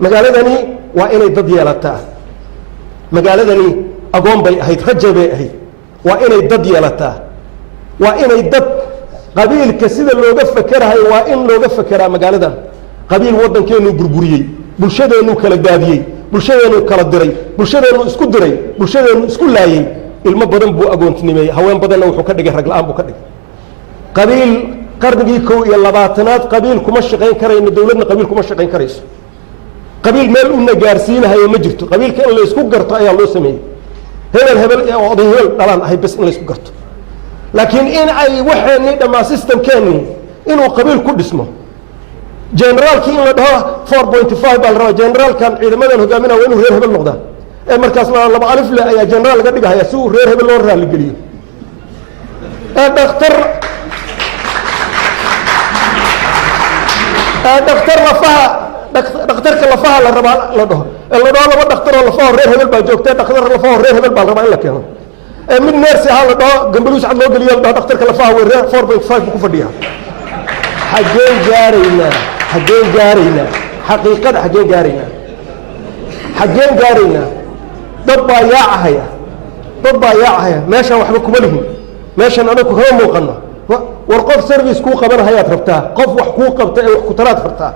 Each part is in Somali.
magaaladani waa inay dad yeelataa magaaladani agoon bay ahayd raja bay ahayd waa inay dad yeelataa waa inay dad qabiilka sida looga fakerahayo waa in looga fekeraa magaaladan qabiil waddankeenu burburiyey bulshadeenu kala daadiyey bulshadeenu kala diray bulshadeenu isku diray bulshadeenu isku laayay ilmo badan buu agoontinimay haween badanna wuxuu ka dhigay rag la'aan buu ka dhigay qabiil qarnigii 21aad qabiil kuma shaqayn karayno dawladna qabiil kuma shaqayn karayso qabiil meel u nagaarsiinayo ma jirto qabiilka in la isku garto ayaa loo sameeyay hebel oo oday hebel dhalaan ahay bas in la isku garto laakiin in ay waxaani dhamaa systemkeeni inuu qabiil ku dhismo generaalki in la dhaho 4.5 baa la rabaa generaalkan ciidamadan hogaaminaya waa inuu reer hebel noqdaa ee markaas laba alif le ayaa generaal laga dhigaya si uu reer hebel loo raali geliyo dhakhtar dhakhtarka lafaha la rabaa la dhaho laba dhakhtar oo lafaha reer hebel baa joogtay dhakhtar lafaha reer hebel baa rabaa in la keeno mid neersi ha la dhaho gambaluus cad loo geliyo la dhaho dhakhtarka lafaha way reer 4.5 ku fadhiya xageen gaaraynaa xaqiiqada xageen gaaraynaa dad baa yaacahaya meeshaan waxba kuma lihin meeshaan anagu kama muuqano war qof service kuu qabanahayaad rabtaa qof wax kuu qabta ee wax ku talaad rabtaa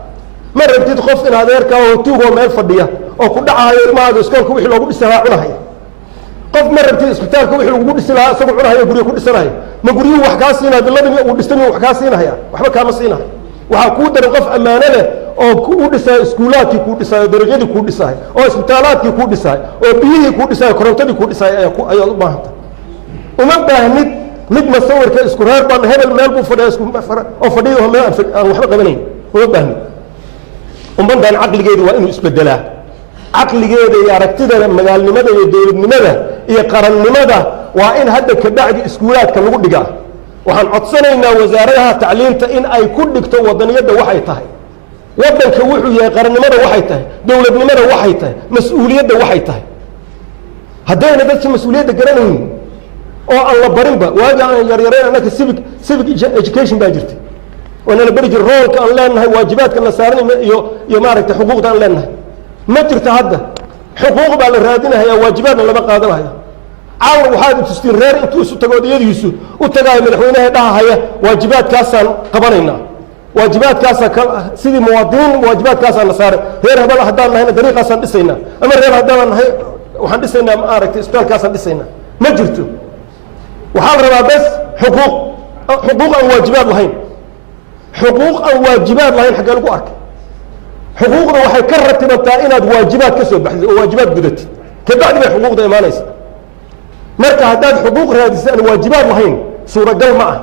ma rabtid qof in adeerkaa oo tuugoo meel fadhiya oo ku dhacahayo ilmahaaga iskoolka wixii loogu dhisi lahaa cunahaya qof ma rabtid isbitaalka wixii lagu dhisi lahaa isagoo cunahayo guryo ku dhisanayo ma guryuhu wax kaa siinaya biladani uu dhistani wax kaa siinahaya waxba kaama siinahay waxaa kuu daran qof ammaano leh oo u dhisayo iskuulaadkii kuu dhisayo darajadii kuu dhisayo oo isbitaalaadkii kuu dhisayo oo biyihii kuu dhisayo korontadii kuu dhisayo ayaad u baahanta uma baahnid mid masawirka isku reer baan hebel meel buu fadhiya oo fadhiyo meel aan waxba qabanayn uma baahnid ummaddan caqligeedu waa inuu isbedelaa caqligeeda iyo aragtida magaalnimada iyo dowladnimada iyo qarannimada waa in hadda ka bacdi iskuulaadka lagu dhigaa waxaan codsanaynaa wasaaradaha tacliinta in ay ku dhigto wadaniyadda waxay tahay waddanka wuxuu yahay qarannimada waxay tahay dowladnimada waxay tahay mas-uuliyadda waxay tahay haddayna dadkii mas-uuliyadda garanaynin oo aan la barinba waaga aan yaryareen annaka civic education baa jirtay waana la bari jir roolka aan leenahay waajibaadka la saaran iyo maaragtay xuquuqda aan leenahay ma jirto hadda xuquuq baa la raadinahaya waajibaadna lama qaadanayo caawa waxaad tustiin reer intuu isu tago odayadiisu u tagaayo madaxweynaha dhahahaya waajibaadkaasaan qabanaynaa waajibaadkaasa sidii muwaadiniin waajibaadkaasaan la saaray reer hebel haddaan nahayna dariiqaasaan dhisaynaa ama reer haddaan nahay waxaan dhisaynaa maaragtay isbitaalkaasaan dhisaynaa ma jirto waxaa la rabaa bes xuquuq aan waajibaad lahayn xuquuq aan waajibaad lahayn xaggee lagu arkay xuquuqda waxay ka ratibantaa inaad waajibaad ka soo baxdid oo waajibaad gudatid kabacdi bay xuquuqda imaanaysa marka haddaad xuquuq raadisa aan waajibaad lahayn suuragal ma ah